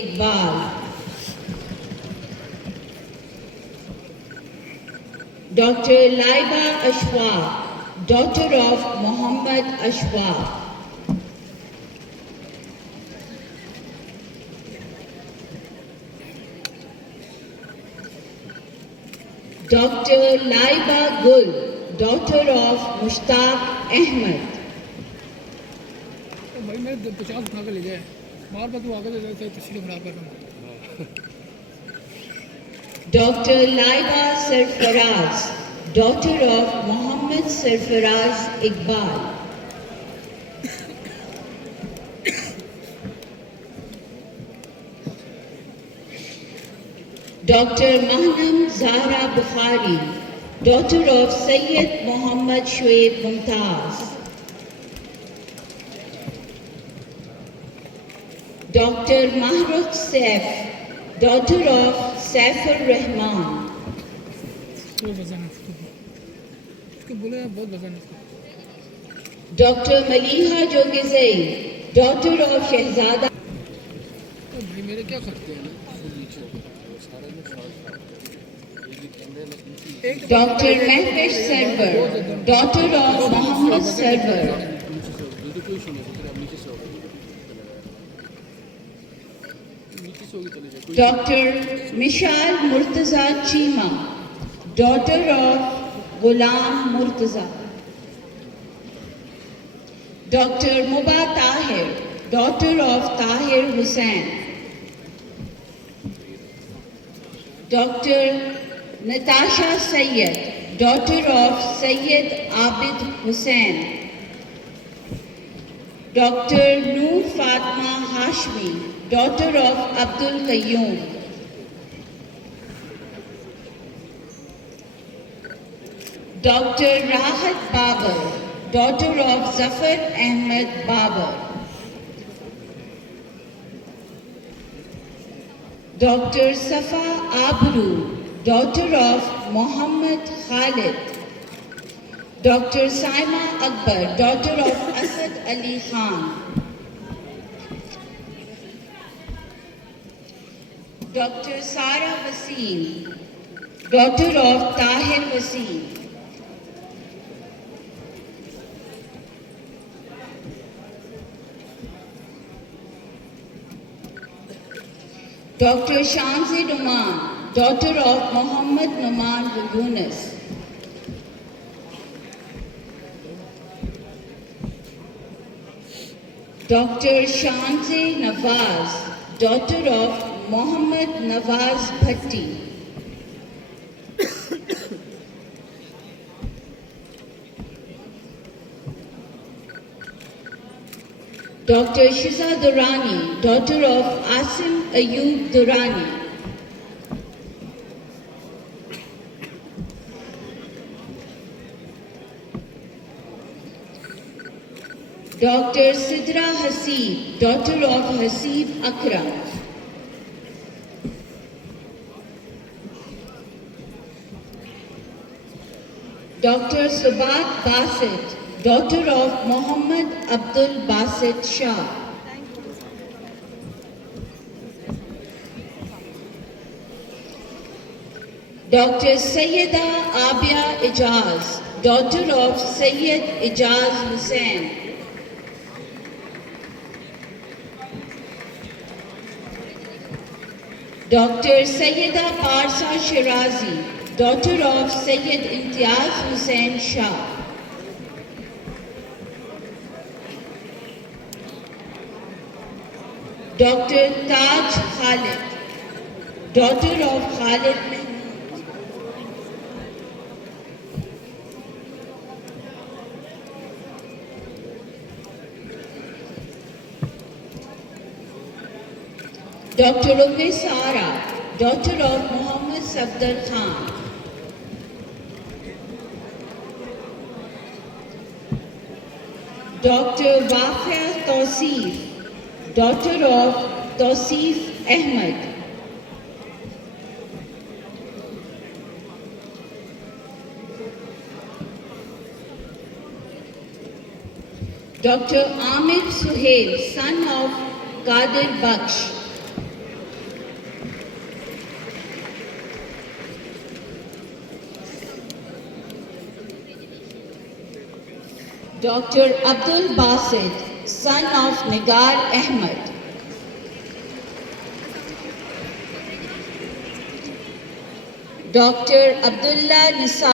Iqbal. Dr. Laiba Ashwaq, daughter of Muhammad Ashwaq. Dr. Laiba Gul, daughter of Mushtaq Ahmed. भाई मैं 50 उठा के ले जाए बार बार तू आगे ले जाए तस्वीर खराब कर रहा हूँ Dr. Laiba Sarfaraz, daughter of Muhammad Sarfaraz Iqbal. Dr. Mahnam Zahra Bukhari, daughter of Sayyid Muhammad Shoaib Mumtaz. Dr. Mahrukh Saif, daughter of Saif al-Rahman. Dr. Maliha Jogizai, daughter of Shehzada. Dr. Mehwish Sarwar, daughter of Muhammad Sarwar. Dr. Mishal Murtaza Chima, daughter of Ghulam Murtaza. Dr. Muba Tahir, daughter of Tahir Hussain. Dr. Natasha Sayyed, daughter of Sayyid Abid Hussain. Dr. Noor Fatma Hashmi, daughter of Abdul Qayyum. Dr. Rahat Babar, daughter of Zafar Ahmed Babar. Dr. Safa Abru, daughter of Muhammad Khalid. Dr. Saima Akbar, daughter of Asad Ali Khan. Dr. Sara Wasim, daughter of Tahir Wasim. Dr. Shanzi Numan, daughter of Muhammad Numan Yunus. Dr. Shanzi Nawaz, daughter of Muhammad Nawaz Bhatti. Dr. Shiza Durrani, daughter of Asim Ayub Durrani. Dr. Sidra Hasib, daughter of Hasib Akram. Dr. Subat Basit, daughter of Muhammad Abdul Basit Shah. Dr. Sayyida Abia Ijaz, daughter of Sayyid Ijaz Hussain. Dr. Sayyida Parsa Shirazi, daughter of Sayyid Imtiaz Hussain Shah. Dr. Taj Khalid, daughter of Khalid Mahmood. Dr. Umme Sara, daughter of Muhammad Safdar Khan. Dr. Wafia Tausif, daughter of Tausif Ahmed. Dr. Amir Suhail, son of Qadir Baksh. Dr. Abdul Basit, son of Nigar Ahmed. Dr. Abdullah Nisa